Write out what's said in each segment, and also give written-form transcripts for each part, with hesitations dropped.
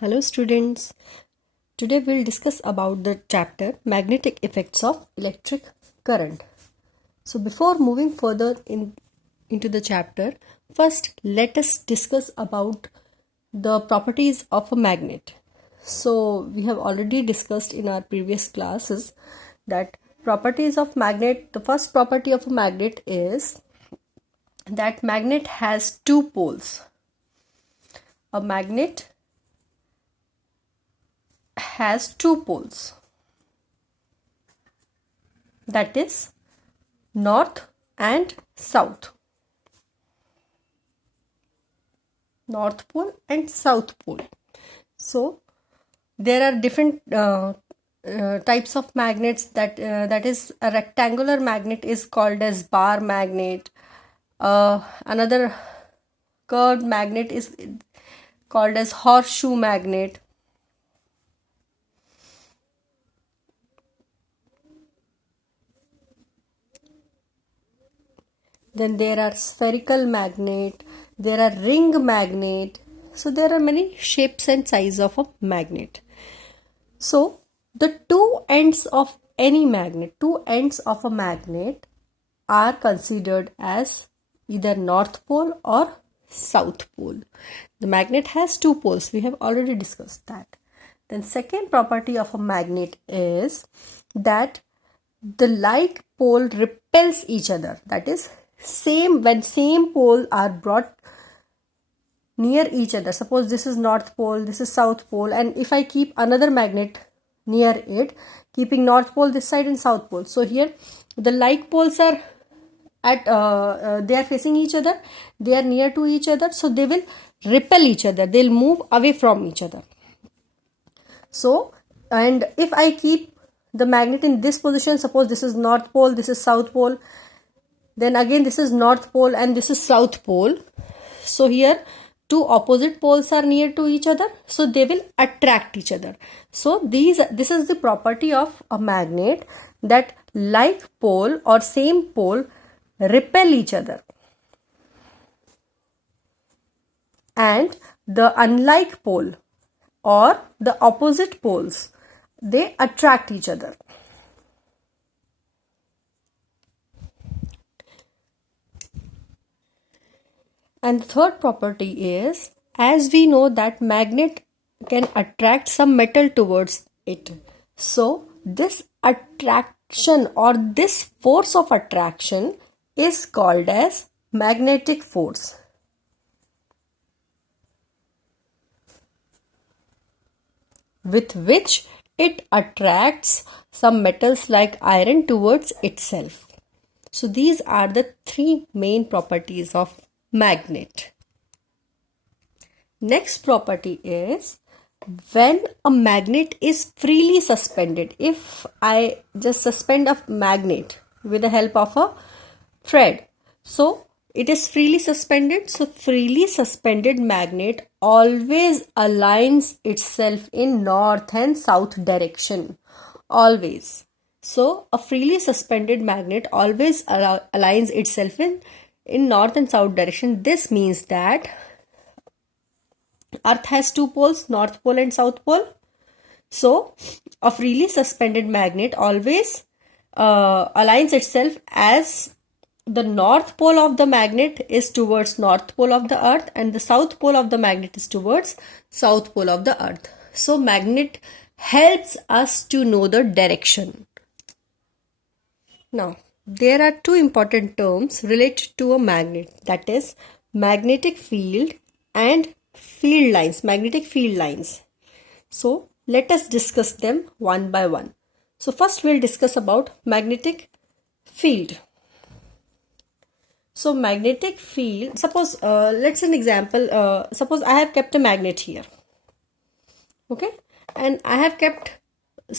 Hello students. Today we'll discuss about the chapter magnetic effects of electric current. So before moving further into the chapter, first let us discuss about the properties of a magnet. So we have already discussed in our previous classes that properties of magnet, the first property of a magnet is that magnet has two poles. A magnet has two poles, that is north and south. North pole and south pole. So there are different types of magnets. That is, a rectangular magnet is called as bar magnet. Another curved magnet is called as horseshoe magnet. Then there are spherical magnet, there are ring magnet. So there are many shapes and size of a magnet. So the two ends of any magnet, two ends of a magnet are considered as either north pole or south pole. The magnet has two poles. We have already discussed that. Then second property of a magnet is that the like pole repels each other. That is, when same pole are brought near each other. Suppose this is north pole, this is south pole, and if I keep another magnet near it, keeping north pole this side and south pole. So here the like poles are at they are facing each other, they are near to each other, so they will repel each other, they'll move away from each other. So, and if I keep the magnet in this position, suppose this is north pole, this is south pole, then again this is north pole and this is south pole. So here two opposite poles are near to each other, so they will attract each other. So this is the property of a magnet, that like pole or same pole repel each other, and the unlike pole or the opposite poles, they attract each other. And the third property is, as we know that magnet can attract some metal towards it. So this attraction or this force of attraction is called as magnetic force. With which it attracts some metals like iron towards itself. So these are the three main properties of magnet. Next property is, when a magnet is freely suspended. If I just suspend a magnet with the help of a thread, so it is freely suspended. So freely suspended magnet always aligns itself in north and south direction. Always. So a freely suspended magnet always aligns itself in north and south direction. This means that Earth has two poles, north pole and south pole. So a freely suspended magnet always aligns itself as the north pole of the magnet is towards north pole of the earth and the south pole of the magnet is towards south pole of the earth. So magnet helps us to know the direction. Now there are two important terms related to a magnet, that is magnetic field and field lines, magnetic field lines. So let us discuss them one by one. So first we'll discuss about magnetic field. So magnetic field, suppose let's an example, suppose I have kept a magnet here, okay, and I have kept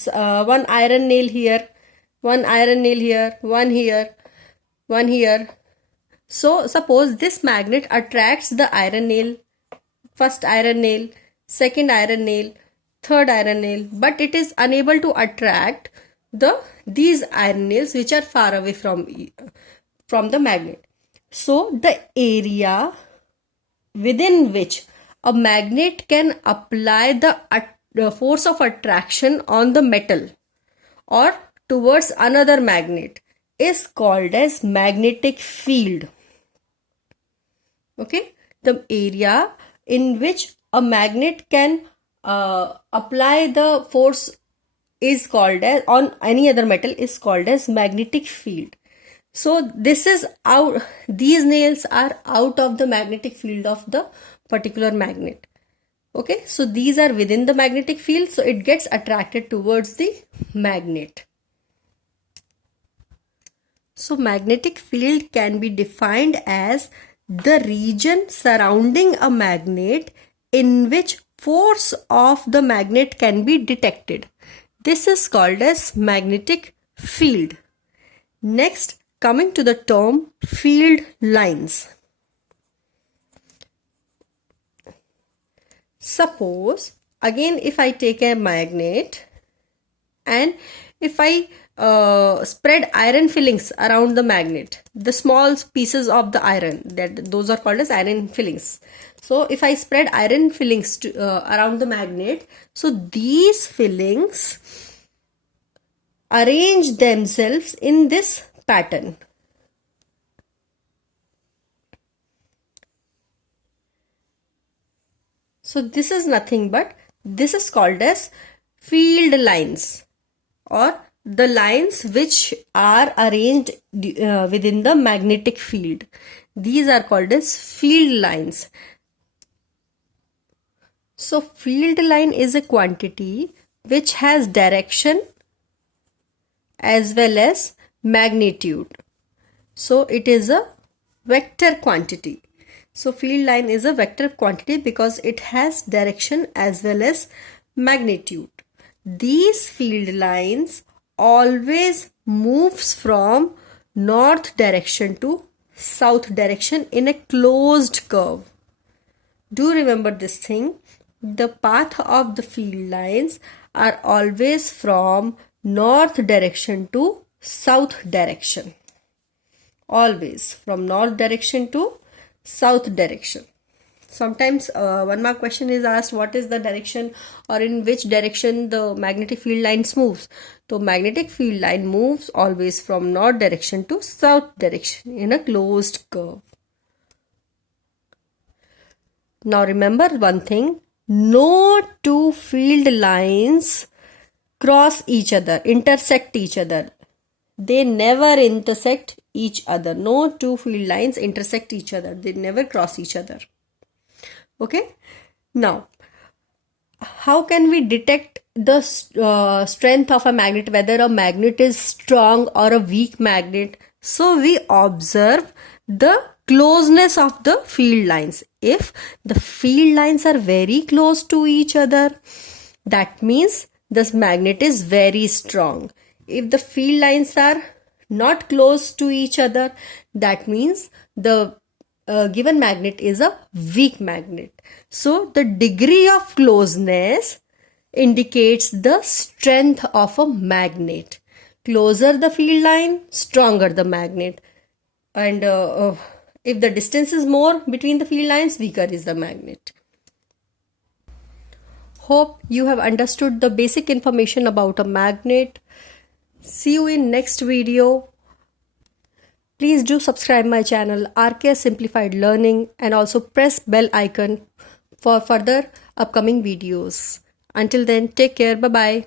one iron nail here, one iron nail here, one here, one here. So suppose this magnet attracts the iron nail, first iron nail, second iron nail, third iron nail, but it is unable to attract these iron nails which are far away from the magnet. So the area within which a magnet can apply the force of attraction on the metal or towards another magnet is called as magnetic field. Okay, the area in which a magnet can apply the force is called as on any other metal is called as magnetic field. So this is out, these nails are out of the magnetic field of the particular magnet. Okay, so these are within the magnetic field, so it gets attracted towards the magnet. So magnetic field can be defined as the region surrounding a magnet in which force of the magnet can be detected. This is called as magnetic field. Next, coming to the term field lines. Suppose again if I take a magnet and if I spread iron fillings around the magnet, the small pieces of the iron, those are called as iron fillings. So if I spread iron fillings around the magnet, so these fillings arrange themselves in this pattern. So this is nothing but this is called as field lines, or the lines which are arranged within the magnetic field. These are called as field lines. So field line is a quantity which has direction as well as magnitude. So it is a vector quantity. So field line is a vector quantity because it has direction as well as magnitude. These field lines always moves from north direction to south direction in a closed curve. Do remember this thing. The path of the field lines are always from north direction to south direction. Always from north direction to south direction. Sometimes one mark question is asked, what is the direction or in which direction the magnetic field lines moves. So magnetic field line moves always from north direction to south direction in a closed curve. Now remember one thing, no two field lines cross each other, intersect each other. They never intersect each other. No two field lines intersect each other. They never cross each other. Okay. Now, how can we detect the strength of a magnet, whether a magnet is strong or a weak magnet? So we observe the closeness of the field lines. If the field lines are very close to each other, that means this magnet is very strong. If the field lines are not close to each other, that means the given magnet is a weak magnet. So the degree of closeness indicates the strength of a magnet. Closer the field line, stronger the magnet. And if the distance is more between the field lines, weaker is the magnet. Hope you have understood the basic information about a magnet. See you in next video. Please do subscribe my channel RKS Simplified Learning and also press bell icon for further upcoming videos. Until then, take care. Bye bye.